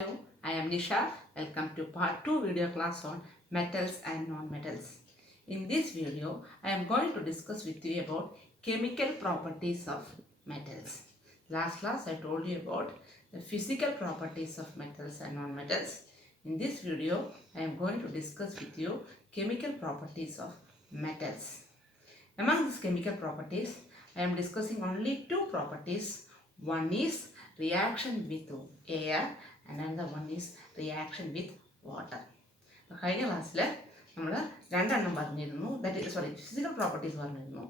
Hello, I am Nisha. Welcome to part 2 video class on metals and non-metals. In this video, I am going to discuss with you about chemical properties of metals. Last class I told you about the physical properties of metals and non-metals. In this video, I am going to discuss with you chemical properties of metals. Among these chemical properties, I am discussing only two properties. One is reaction with air and another one is reaction with water. കഴിഞ്ഞ ക്ലാസ്സിൽ നമ്മൾ രണ്ടെണ്ണം പറഞ്ഞിരുന്നു, physical properties പറഞ്ഞിരുന്നു.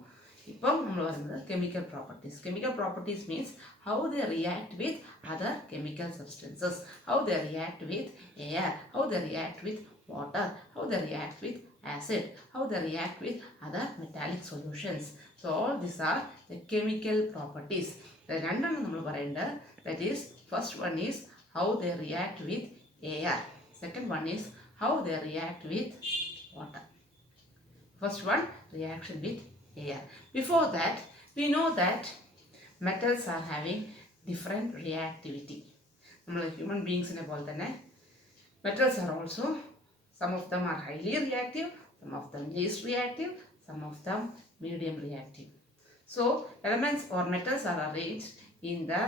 ഇപ്പം നമ്മൾ പറയുന്നത് chemical properties. Chemical properties means how they react with other chemical substances, how they react with air, how they react with water, how they react with acid, how they react with other metallic solutions. So all these are the chemical properties. The രണ്ടെണ്ണം നമ്മൾ പറയേണ്ടത്, that is first one is how they react with air, second one is how they react with water. First one, reaction with air. Before that, we know that metals are having different reactivity. നമ്മൾ human beings നെ പോലെ തന്നെ metals are also, some of them are highly reactive, some of them least reactive, some of them medium reactive. So elements or metals are arranged in the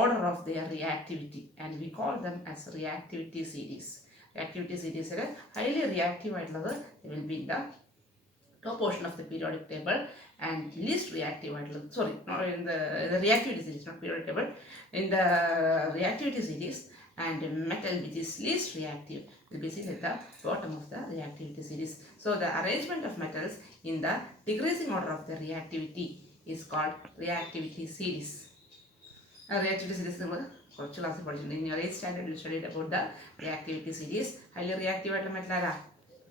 order of their reactivity and we call them as reactivity series. Reactivity series is highly reactive, they will be in the top portion of the periodic table, and least reactive, not in the reactivity series, not periodic table, in the reactivity series, and metal which is least reactive will be seen at the bottom of the reactivity series. So the arrangement of metals in the decreasing order of the reactivity is called reactivity series. Reactivity series in your 8th standard you studied about the reactivity series. Highly reactive metal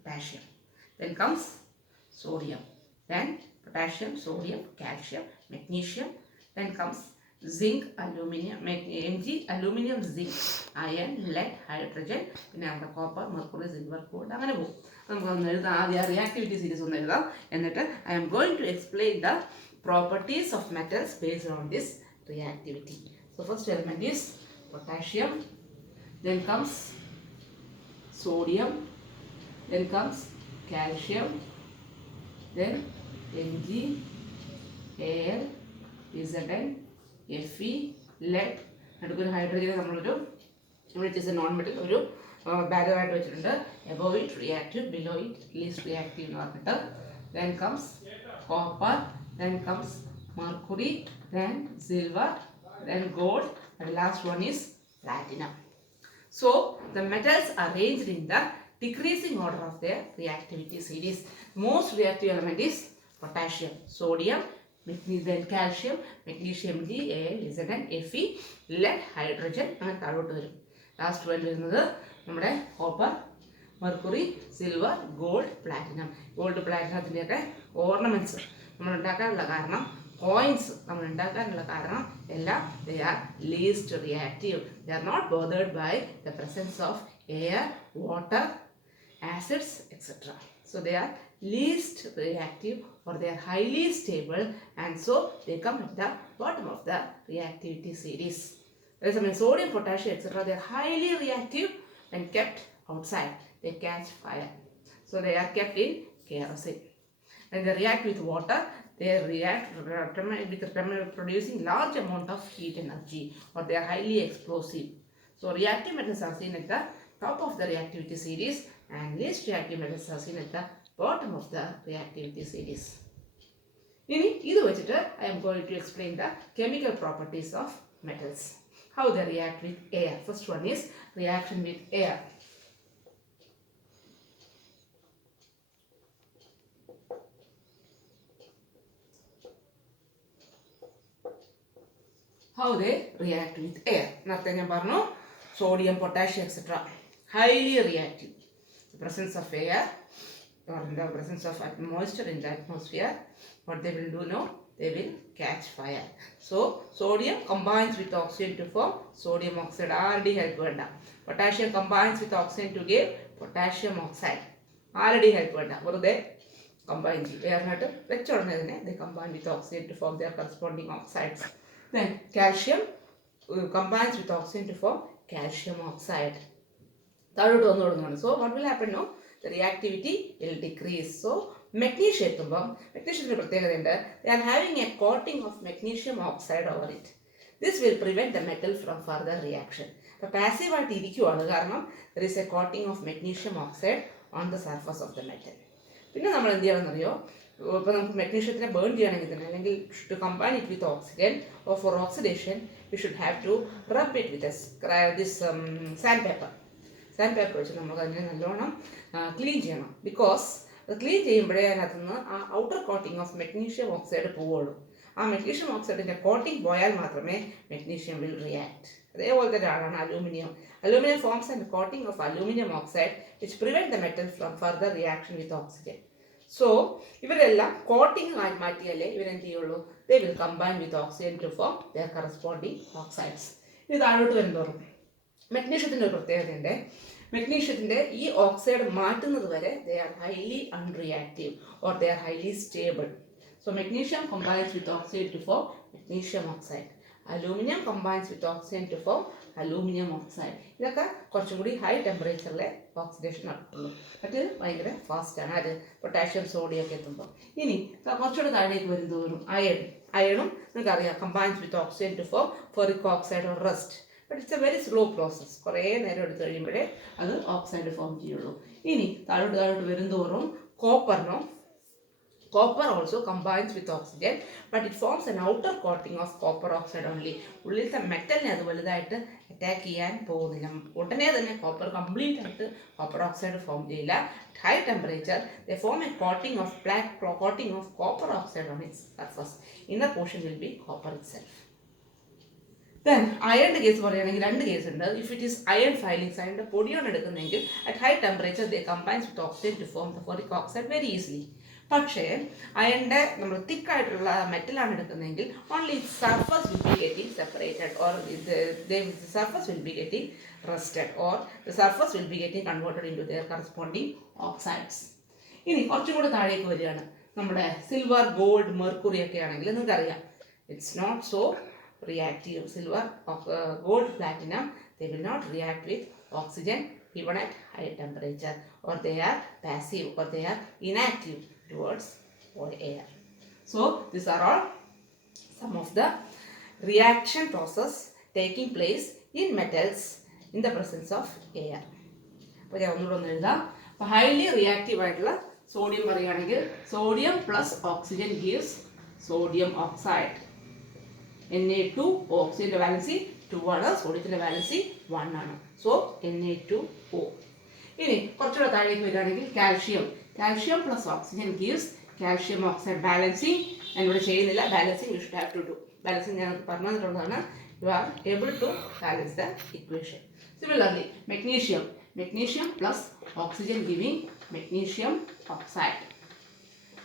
potassium, then comes sodium, then potassium, sodium, calcium, magnesium, then comes zinc, aluminum, Mg, aluminum, zinc, iron, lead, hydrogen, പിന്നെ നമ്മുടെ copper, mercury, silver, gold, അങ്ങനെ പോകും. നമുക്കൊന്ന് എഴുതാം. ആദ്യം reactivity series ഒന്ന് എഴുതാം. എന്നിട്ട് I am going to explain the properties of metals based on this reactivity. So first element is potassium, then comes sodium, then comes calcium, then Mg, Al, Zn, Fe, lead, അടുത്തൊരു ഹൈഡ്രജൻ നമ്മളൊരു which is a non-metal ഒരു ബാരർ ആയിട്ട് വെച്ചിട്ടുണ്ട്. above it reactive, below it least reactive എന്ന് പറഞ്ഞിട്ട്. then comes copper, then comes mercury, then silver, then gold, and the last one is platinum. So the metals are arranged in the decreasing order of their reactivity series. Most reactive element is potassium, sodium, then calcium, magnesium, G, Al, Zn, Fe, lead, hydrogen, and താഴോട്ട് വരും. Last one വരുന്നത് നമ്മുടെ copper, mercury, silver, gold, platinum. Gold പ്ലാറ്റിനത്തിൻ്റെയൊക്കെ ornaments നമ്മൾ ഉണ്ടാക്കാനുള്ള കാരണം, കോയിൻസ് നമ്മൾ ഉണ്ടാക്കാനുള്ള കാരണം എല്ലാം they are least reactive. They are not bothered by the presence of air, water, acids, etc. So they are least reactive or they are highly stable, and so they come at the bottom of the reactivity series. Whereas sodium, potassium, etc. they are highly reactive and kept outside. They catch fire. So they are kept in kerosene. When they react with water, they react with producing large amount of heat energy, or they are highly explosive. So reactive metals are seen at the top of the reactivity series and least reactive metals are seen at the bottom of the reactivity series. ഇനി ഇത് വെച്ചിട്ട് I am going to explain the chemical properties of metals. How they react with air. First one is reaction with air. How they react with air. നേരത്തെ ഞാൻ പറഞ്ഞു sodium, potassium, etc. highly reactive. The presence of air or in the presence of moisture in the atmosphere, what they will do now? They will catch fire. So sodium combines with oxygen to form sodium oxide. Already help വേണ്ട. Potassium combines with oxygen to give potassium oxide. Already help വേണ്ട. വെറുതെ combine ചെയ്യും. എയറിനായിട്ട് വെച്ചുടനെ they combine with oxygen to form their corresponding oxides. Then calcium combines with oxygen to form calcium oxide. താഴോട്ട് വന്നു തുടങ്ങുകയാണ്. So what will happen no, the reactivity will decrease. So magnesium എത്തുമ്പം മെഗ്നീഷ്യത്തിന് പ്രത്യേകതയുണ്ട്, they are having a coating of magnesium oxide over it. This will prevent the metal from further reaction. അപ്പോൾ പാസീവായിട്ട് ഇരിക്കുവാണ്, കാരണം there is a coating of magnesium oxide on the surface of the metal. പിന്നെ നമ്മൾ എന്ത് ചെയ്യണമെന്നറിയോ, ഇപ്പോൾ നമുക്ക് മെഗ്നീഷ്യത്തിനെ ബേൺ ചെയ്യണമെങ്കിൽ തന്നെ, അല്ലെങ്കിൽ to combine it with oxygen or for oxidation we should have to rub it with this sandpaper. Sandpaper വെച്ച് നമുക്ക് അതിനെ നല്ലോണം ക്ലീൻ ചെയ്യണം. ബിക്കോസ് അത് ക്ലീൻ ചെയ്യുമ്പോഴേ അതിനകത്ത് നിന്ന് ആ outer coating of magnesium oxide പോവുള്ളൂ. ആ മെഗ്നീഷ്യം ഓക്സൈഡിൻ്റെ കോട്ടിംഗ് പോയാൽ മാത്രമേ മെഗ്നീഷ്യം വിൽ റിയാക്ട്. അതേപോലത്തെ ഒരാളാണ് aluminium. Aluminium forms and coating of aluminium oxide which prevent the metal from further reaction with oxygen. So ഇവരെല്ലാം കോട്ടിംഗ് മാറ്റിയാലേ ഇവരെന്ത് ചെയ്യുള്ളൂ, they will combine with oxygen to form their corresponding oxides. ഇത് താഴോട്ട് വരുന്നതോറും മെഗ്നീഷ്യത്തിൻ്റെ ഒരു പ്രത്യേകതയുണ്ട്. മെഗ്നീഷ്യത്തിൻ്റെ ഈ ഓക്സൈഡ് മാറ്റുന്നത് വരെ they are highly unreactive or they are highly stable. So magnesium combines with oxide to form magnesium oxide. Aluminium combines with oxygen to form aluminium oxide. ഇതൊക്കെ കുറച്ചും കൂടി ഹൈ ടെമ്പറേച്ചറിലെ ഓക്സിഡേഷൻ നടത്തുള്ളൂ. മറ്റേത് ഭയങ്കര ഫാസ്റ്റാണ്, അത് പൊട്ടാഷ്യം സോഡിയം ഒക്കെ എത്തുമ്പോൾ. ഇനി കുറച്ചുകൂടെ താഴേക്ക് വരുന്നതോറും അയണും നിങ്ങൾക്കറിയാം, combines with oxygen to form ferric oxide or rust. But it's a very slow process. കുറേ നേരം എടുത്ത് കഴിയുമ്പോഴേ അത് ഓക്സൈഡ് ഫോം ചെയ്യുള്ളൂ. ഇനി താഴോട്ട് വരുന്തോറും Copper also combines with oxygen, but it forms an outer coating of copper oxide only. ഉള്ളിലത്തെ മെറ്റലിനെ അത് വലുതായിട്ട് അറ്റാക്ക് ചെയ്യാൻ പോകുന്നില്ല. ഉടനെ തന്നെ കോപ്പർ കംപ്ലീറ്റ് ആയിട്ട് കോപ്പർ ഓക്സൈഡ് ഫോം ചെയ്യില്ല. High temperature they form a coating of coating of copper oxide on its surface. Inner portion will be copper itself. Then അയണിൻ്റെ കേസ് പറയുകയാണെങ്കിൽ രണ്ട് കേസ് ഉണ്ട്. If it is iron filings, അയണിൻ്റെ പൊടിയാണ് എടുക്കുന്നതെങ്കിൽ at high temperature they combines with oxygen to form the ferric oxide very easily. പക്ഷേ അയണിൻ്റെ നമ്മൾ തിക്കായിട്ടുള്ള മെറ്റലാണ് എടുക്കുന്നതെങ്കിൽ only surface will be getting separated or surface will be getting rusted or the surface will be getting converted into their corresponding oxides. ഇനി കുറച്ചും കൂടെ താഴേക്ക് വരികയാണ്. നമ്മുടെ സിൽവർ, ഗോൾഡ്, മെർക്കുറി ഒക്കെ ആണെങ്കിൽ നിങ്ങൾക്കറിയാം, it's not so reactive. Silver, gold, platinum, they will not react with oxygen even at high temperature, or they are passive, or they are inactive towards air. So these are all some of the reaction process taking place in metals in the presence of air. അപ്പോൾ ഞാൻ ഒന്നുകൂടെ എഴുതാം. അപ്പോൾ highly reactive ആയിട്ടുള്ള sodium പറയുകയാണെങ്കിൽ sodium plus oxygen gives sodium oxide. Na2 ഓക്സിജൻ്റെ വാലൻസി 2 ആണ്, സോഡിയത്തിൻ്റെ വാലൻസി 1 ആണ്. So Na2O. ഇനി കുറച്ചുകൂടെ താഴേക്ക് വരികയാണെങ്കിൽ calcium plus oxygen gives calcium oxide balancing. ഞാനിവിടെ ചെയ്യുന്നില്ല, balancing you should have to do. Balancing ഞാൻ പറഞ്ഞു തന്നിട്ടുള്ളതാണ്. You are able to balance the equation. Similarly magnesium plus oxygen giving magnesium oxide.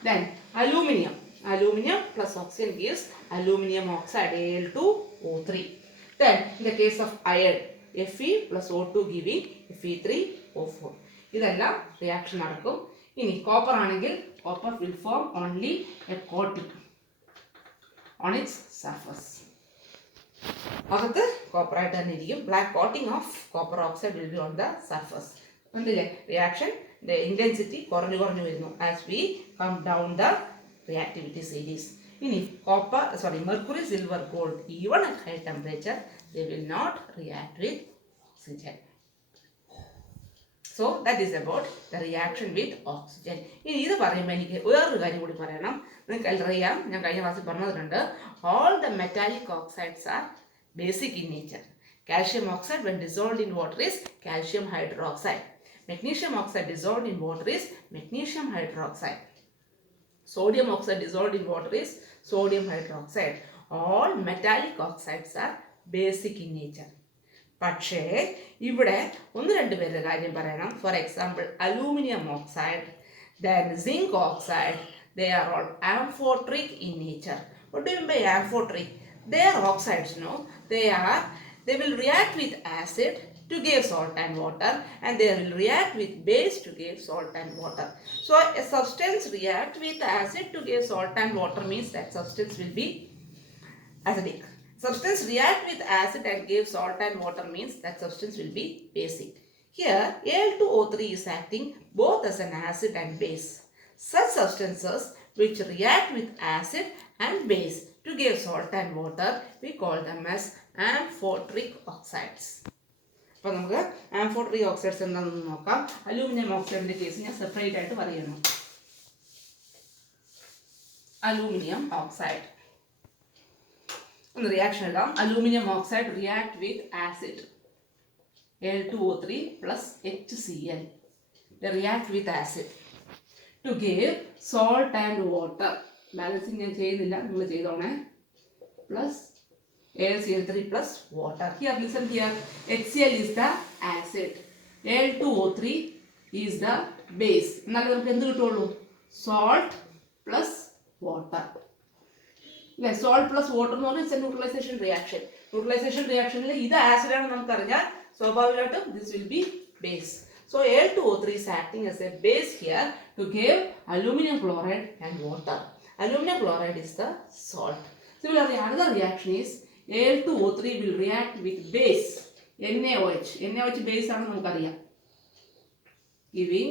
Then Aluminium plus oxygen gives aluminium oxide, Al2O3. Then in the case of iron, Fe plus O2 giving Fe3O4. ഇതെല്ലാം റിയാക്ഷൻ നടക്കും. ഇനി കോപ്പർ ആണെങ്കിൽ copper will form only a coating on its surface. അകത്ത് കോപ്പർ ആയിട്ട് തന്നെ ഇരിക്കും. Black coating of copper oxide will be on the surface. കണ്ടില്ലേ, reaction intensity കുറഞ്ഞു വരുന്നു as we come down the reactivity series. ഇനി mercury, silver, gold, even at high temperature they will not react with oxygen. So that is about the reaction with oxygen. ഇനി ഇത് പറയുമ്പോൾ എനിക്ക് വേറൊരു കാര്യം കൂടി പറയണം. നിങ്ങൾക്ക് അറിയാം, ഞാൻ കഴിഞ്ഞ ക്ലാസ്സിൽ പറഞ്ഞിട്ടുണ്ട്, all the metallic oxides are basic in nature. Calcium oxide when dissolved in water is calcium hydroxide. Magnesium oxide dissolved in water is magnesium hydroxide. Sodium oxide dissolved in water is sodium hydroxide. All metallic oxides are basic in nature. പക്ഷേ ഇവിടെ ഒന്ന് രണ്ട് പേരുടെ കാര്യം പറയണം. For example aluminium oxide, then zinc oxide, they are all amphoteric in nature. What do you mean by amphoteric? They are oxides, no? They will react with acid to give salt and water, and they will react with base to give salt and water. So a substance react with acid to give salt and water means that substance will be acidic. Substance react with acid and give salt and water means that substance will be basic. Here Al2O3 is acting both as an acid and base. Such substances which react with acid and base to give salt and water, we call them as amphoteric oxides. അപ്പോൾ നമുക്ക് amphoteric oxides എന്താണെന്ന് നോക്കാം. അലൂമിനിയം ഓക്സൈഡിൻ്റെ കേസ് ഞാൻ സെപ്പറേറ്റ് ആയിട്ട് പറയുന്നു. Aluminium oxide ഒന്ന് റിയാക്ഷൻ എല്ലാം. Aluminium oxide react with acid Al2O3 plus HCl. They react with acid to give salt and water. Balancing ഞാൻ ചെയ്യുന്നില്ല, നിങ്ങൾ ചെയ്തോണേ. Plus AlCl3 plus water. Here listen here. HCl is the acid. Al2O3 is the base. എന്നാലും നമുക്ക് എന്ത് കിട്ടുള്ളൂ? Salt plus water. Salt plus water എന്ന് പറഞ്ഞാൽ it's a neutralization reaction. Neutralization reactionൽ ഇത് ആസിഡ് ആണെന്ന് നമുക്കറിഞ്ഞാൽ സ്വാഭാവികമായിട്ടും this will be base. So Al2O3 is acting as a base here to give aluminum chloride and water. Aluminum chloride is the salt. Similarly, another reaction is Al2O3 will react with base NaOH. NaOH base ആണ് നമുക്കറിയാം. Giving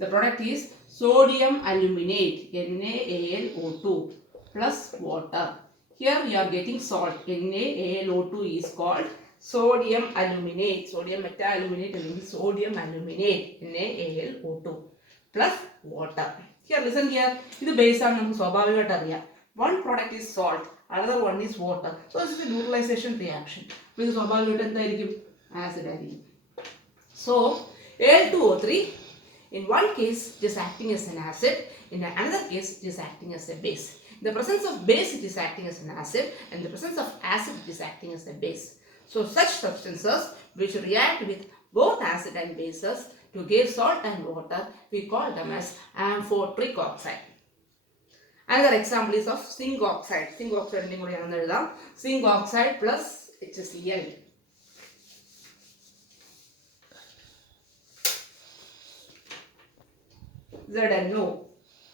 the product is sodium aluminate NaAlO2 plus water. Here we are getting salt. NaAlO2 is called sodium aluminate. Sodium meta-aluminate അല്ലെങ്കിൽ sodium aluminate NaAlO2 plus water. Here listen here. ഇത് ബേസ് ആണ് നമുക്ക് സ്വാഭാവികമായിട്ട് അറിയാം. One product is salt, another one is water. So this is a neutralization reaction. ഇത് സ്വാഭാവികമായിട്ട് എന്തായിരിക്കും? ആസിഡ് ആയിരിക്കും. So Al2O3 in one case it is acting as an acid, in another case it is acting as a base. In the presence of base it is acting as an acid, and in the presence of acid it is acting as a base. So such substances which react with both acid and bases to give salt and water, we call them as amphoteric oxide. Another example is of zinc oxide. Zinc oxide ending കൂടി ആണെന്ന് എഴുതാം. Zinc oxide plus HCl. ZNO.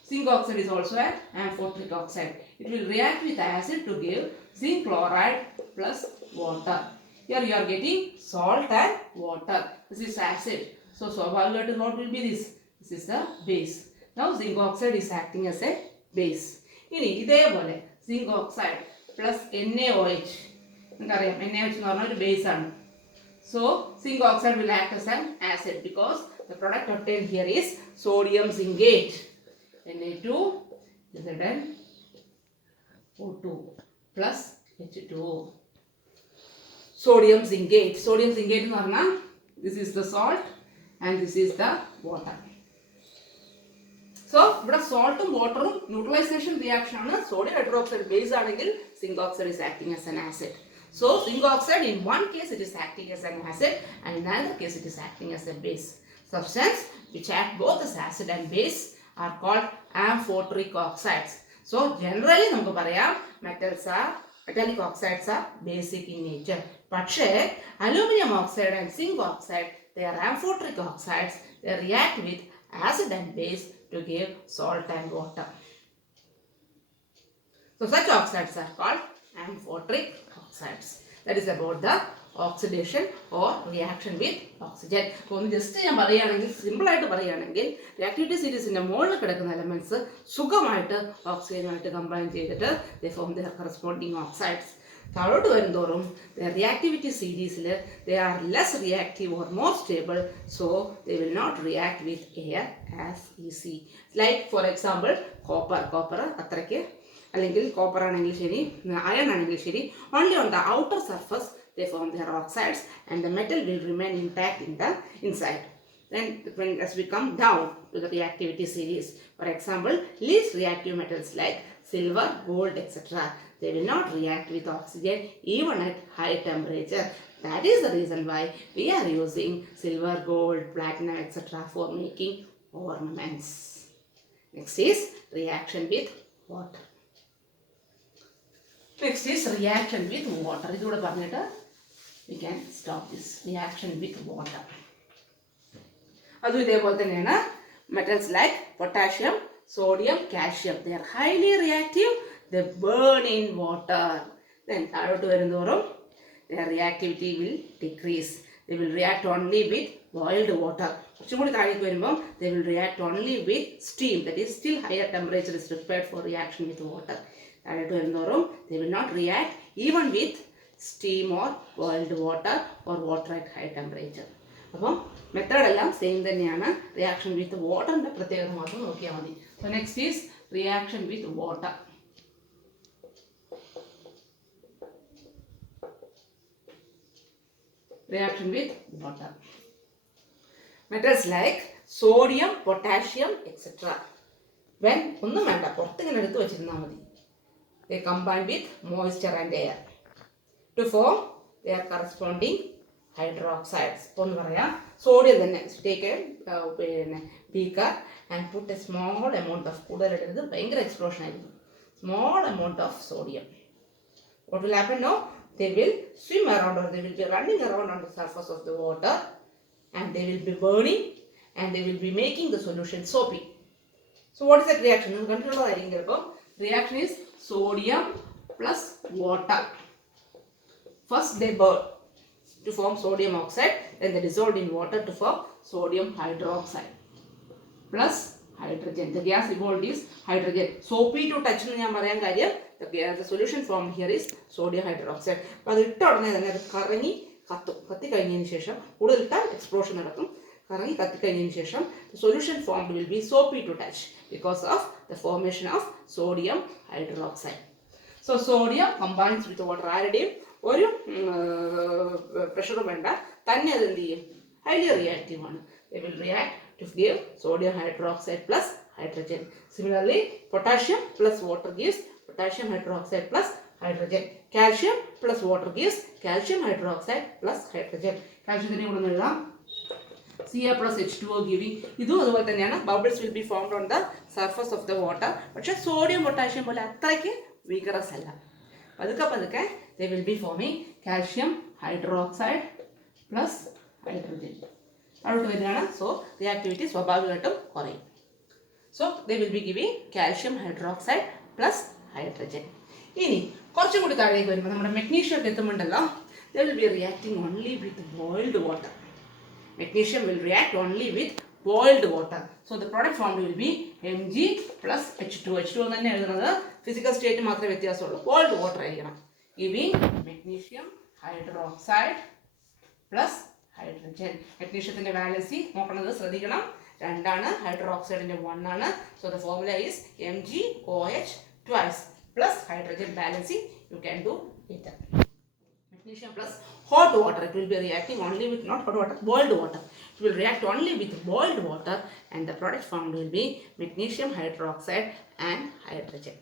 Zinc oxide is also an amphoteric oxide. It will react with acid to give zinc chloride plus water. Here you are getting salt and water. This is acid. So swabhavikayattu what will be this? This is the base. Now zinc oxide is acting as a base. ഇനി ഇതേപോലെ zinc oxide plus NaOH. നിങ്ങൾക്കറിയാം NaOH എന്ന് പറഞ്ഞാൽ ഒരു ബേസ് ആണ്. So zinc oxide will act as an acid because the product obtained here is sodium zincate. Na2ZnO2 plus H2O. Sodium zincate. Sodium zincate എന്ന് പറഞ്ഞാൽ this is the salt and this is the water. So ഇവിടെ സോൾട്ടും വാട്ടറും neutralisation reaction ആണ്. Sodium hydroxide base ആണെങ്കിൽ zinc oxide is acting as an acid. So zinc oxide in one case it is acting as an acid and in another case it is acting as a base. Substance which act both as acid and base are called amphoteric oxides. So generally നമുക്ക് പറയാം metallic oxides are basic in nature. പക്ഷേ aluminum oxide and zinc oxide, they are amphoteric oxides. They react with acid and base to give salt and water. So such oxides are called amphoteric oxides. That is about the oxidation or reaction with oxygen. അപ്പോൾ ഒന്ന് ജസ്റ്റ് ഞാൻ പറയുകയാണെങ്കിൽ സിമ്പിളായിട്ട് പറയുകയാണെങ്കിൽ റിയാക്ടിവിറ്റി സീരീസിൻ്റെ മുകളിൽ കിടക്കുന്ന എലമെൻറ്റ്സ് സുഖമായിട്ട് ഓക്സിജനുമായിട്ട് കമ്പൈൻ ചെയ്തിട്ട് they form the corresponding oxides. താഴോട്ട് വരുന്തോറും റിയാക്ടിവിറ്റി സീരീസിൽ they are less reactive or more stable, so they will not react with air as easy. Like for example copper അത്രയ്ക്ക്, അല്ലെങ്കിൽ കോപ്പർ ആണെങ്കിൽ ശരി, അയൺ ആണെങ്കിൽ ശരി, only on the outer surface they form their oxides and the metal will remain intact in the inside. Then as we come down to the reactivity series, for example, least reactive metals like silver, gold, etc., they will not react with oxygen even at high temperature. That is the reason why we are using silver, gold, platinum, etc. for making ornaments. Next is reaction with water. Next is reaction with water. ഇതുകൂടെ പറഞ്ഞിട്ട് we can stop this reaction with water. അതും ഇതേപോലെ തന്നെയാണ്. Metals like potassium, sodium, calcium, they are highly reactive. They burn in water. Then താഴോട്ട് വരുന്നതോറും their reactivity will decrease. They will react only with boiled water. കുറച്ചും കൂടി താഴേക്ക് വരുമ്പോൾ they will react only with steam. That is, still higher temperature is required for reaction with water. താഴോട്ട് വരുന്നതോറും they will not react even with steam or boiled water or water at high temperature. അപ്പം മെത്തേഡ് എല്ലാം സെയിം തന്നെയാണ്. Reaction with വാട്ടറിൻ്റെ പ്രത്യേകത മാത്രം നോക്കിയാൽ മതി. So next is reaction with water. Reaction with water. Metals like sodium, potassium, etc. When ഒന്നും വേണ്ട, പുറത്തിങ്ങനെ എടുത്ത് വെച്ചിരുന്നാൽ മതി. They combine with moisture and air to form their corresponding hydroxides. ഒന്ന് പറയാം, സോഡിയം തന്നെ take beaker and put a small amount of, കൂടുതലെടുത്ത് ഭയങ്കര എക്സ്പ്ലോഷൻ ആയിരിക്കും. Small amount of sodium. What will happen now? They will swim around, or they will be running around on the surface of the water, and they will be burning, and they will be making the solution soapy. So what is that reaction? Reaction is sodium plus water. First they burn to form sodium oxide, then they dissolve in water to form sodium hydroxide plus hydrogen. The gas evolved is hydrogen. Soapy to touch nu njan parayan karyam, the solution formed here is sodium hydroxide. അപ്പോൾ അത് ഇട്ട ഉടനെ തന്നെ അത് കറങ്ങി കത്തും. കത്തി കഴിഞ്ഞതിന് ശേഷം കൂടുതൽ ഇട്ടാൽ എക്സ്പ്ലോഷൻ നടക്കും. കറങ്ങി കത്തിക്കഴിഞ്ഞതിന് ശേഷം the solution formed will be soapy to touch because of the formation of sodium hydroxide. So sodium combines with water. ആരുടെയും ഒരു പ്രഷറും വേണ്ട, തന്നെ അത് എന്ത് ചെയ്യും, ഹൈലി റിയാക്റ്റീവ് ആണ്. They will react to give sodium hydroxide plus hydrogen. Similarly, potassium plus water gives potassium hydroxide plus hydrogen. Calcium plus water gives calcium hydroxide plus hydrogen. Calcium കൂടെ ഒന്ന് എഴുതാം, Ca plus H2O giving. ഇതും അതുപോലെ തന്നെയാണ്. Bubbles will be formed on the surface of the water. പക്ഷേ sodium potassium പോലെ അത്രയ്ക്ക് വിഗറസ് അല്ല. പതുക്കെ പതുക്കെ they will be forming calcium hydroxide plus hydrogen. അവിടെ വരികയാണ്. സോ റിയാക്ടിവിറ്റി സ്വാഭാവികമായിട്ടും കുറയും. So they will be giving calcium hydroxide plus hydrogen. ഇനി കുറച്ചും കൂടി താഴേക്ക് വരുമ്പോൾ നമ്മുടെ മെഗ്നീഷ്യം എത്തുമ്പോണ്ടല്ലോ, they will be reacting only with boiled water. Magnesium will react only with boiled water. So the product formed will be Mg plus H2. H2 തന്നെ എഴുതുന്നത് physical state മാത്രമേ വ്യത്യാസമുള്ളൂ. ബോയിൽഡ് വാട്ടർ ആയിരിക്കണം. Giving magnesium hydroxide plus hydrogen. മെഗ്നീഷ്യത്തിൻ്റെ valency നോക്കണത് ശ്രദ്ധിക്കണം, 2 ആണ്, ഹൈഡ്രോക്സൈഡിൻ്റെ 1 ആണ്. So the formula is MgOH twice plus hydrogen balancing. You can do later. Magnesium plus hot water, it will be reacting only with, not hot water, boiled water. It will react only with boiled water, and the product formed will be magnesium hydroxide and hydrogen.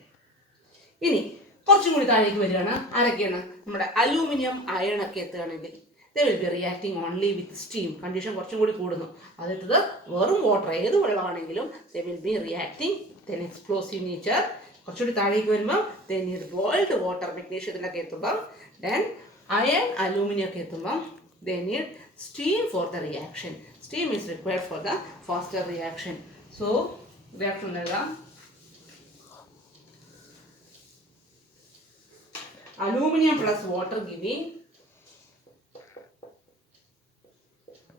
ഇനി കുറച്ചും കൂടി താഴേക്ക് വരികയാണ്. ആരൊക്കെയാണ്? നമ്മുടെ aluminium iron ഒക്കെ എത്തുകയാണെങ്കിൽ they will be reacting only with steam. Condition കുറച്ചും കൂടി കൂടുന്നു. അതെടുത്തത് വെറും വാട്ടർ, ഏത് വെള്ളമാണെങ്കിലും they will be reacting then explosive nature. കുറച്ചുകൂടി താഴേക്ക് വരുമ്പോൾ they need boiled water. മെഗ്നീഷ്യത്തിലൊക്കെ എത്തുമ്പം then iron, aluminum ഒക്കെ എത്തുമ്പം they need steam for the reaction. Steam is required for the faster reaction. So reaction എഴുതാം, aluminum plus water giving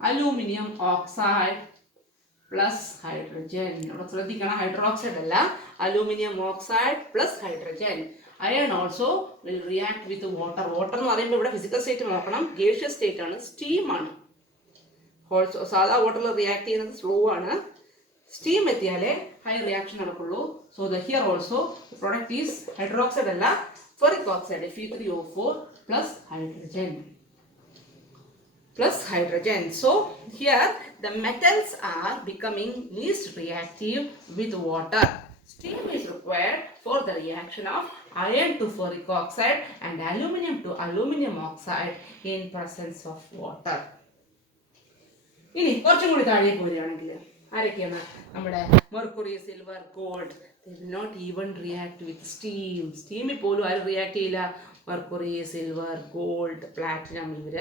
aluminum oxide plus hydrogen. ഇവിടെ ശ്രദ്ധിക്കണം, ഹൈഡ്രോക്സൈഡ് അല്ല, aluminum oxide plus hydrogen. Iron also will react with water. Water എന്ന് പറയുമ്പോൾ ഇവിടെ physical state നോക്കണം, gaseous state ആണ്, steam ആണ്. സാധാ വാട്ടറിൽ റിയാക്ട് ചെയ്യുന്നത് സ്ലോ ആണ്. സ്റ്റീം എത്തിയാലേ ഹൈ റിയാക്ഷൻ നടക്കുള്ളൂ. So the here also product is hydroxide അല്ല, ferric oxide Fe3O4 plus hydrogen. Plus hydrogen. So here the metals are becoming least reactive with water. Steam is required for the reaction of iron to ferric oxide and aluminum to aluminum oxide in presence of water. ഇനി കുറച്ചും കൂടി താഴേക്ക് വരികയാണെങ്കിൽ ആരൊക്കെയാണ്? നമ്മുടെ mercury, silver, gold. They will not even react with steam. സ്റ്റീമിൽ പോലും ആരും റിയാക്ട് ചെയ്യില്ല. മെർക്കുറി, സിൽവർ, ഗോൾഡ്, പ്ലാറ്റിനം ഇവർ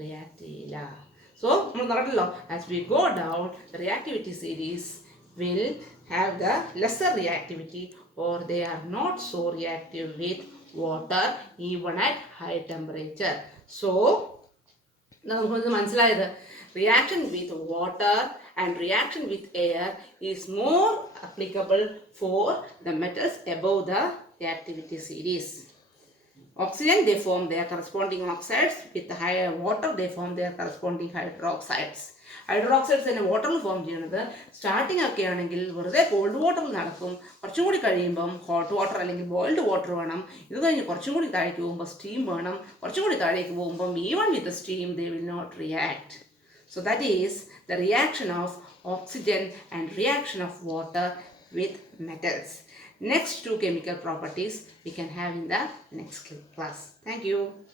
റിയാക്ട് ചെയ്യില്ല. സോ നമ്മൾ നടക്കല്ലോ, as we go down the reactivity series will have the lesser reactivity, or they are not so reactive with water even at high temperature. So, നമുക്കൊന്ന് മനസ്സിലായത് reaction with water and reaction with air is more applicable for the metals above the reactivity series. Oxygen, they form their corresponding oxides. With higher water, they form their corresponding hydroxides. Hydroxides in water form ചെയ്യുന്നത് സ്റ്റാർട്ടിംഗ് ഒക്കെ ആണെങ്കിൽ വെറുതെ കോൾഡ് വാട്ടറിൽ നടക്കും. കുറച്ചും കൂടി കഴിയുമ്പം hot water അല്ലെങ്കിൽ ബോയിൽഡ് വാട്ടർ വേണം. ഇത് കഴിഞ്ഞ് കുറച്ചും കൂടി താഴേക്ക് പോകുമ്പോൾ സ്റ്റീം വേണം. കുറച്ചും കൂടി താഴേക്ക് പോകുമ്പം even with steam they will not react. So that is the reaction of oxygen and reaction of water with metals. Next two chemical properties we can have in the next class. Thank you.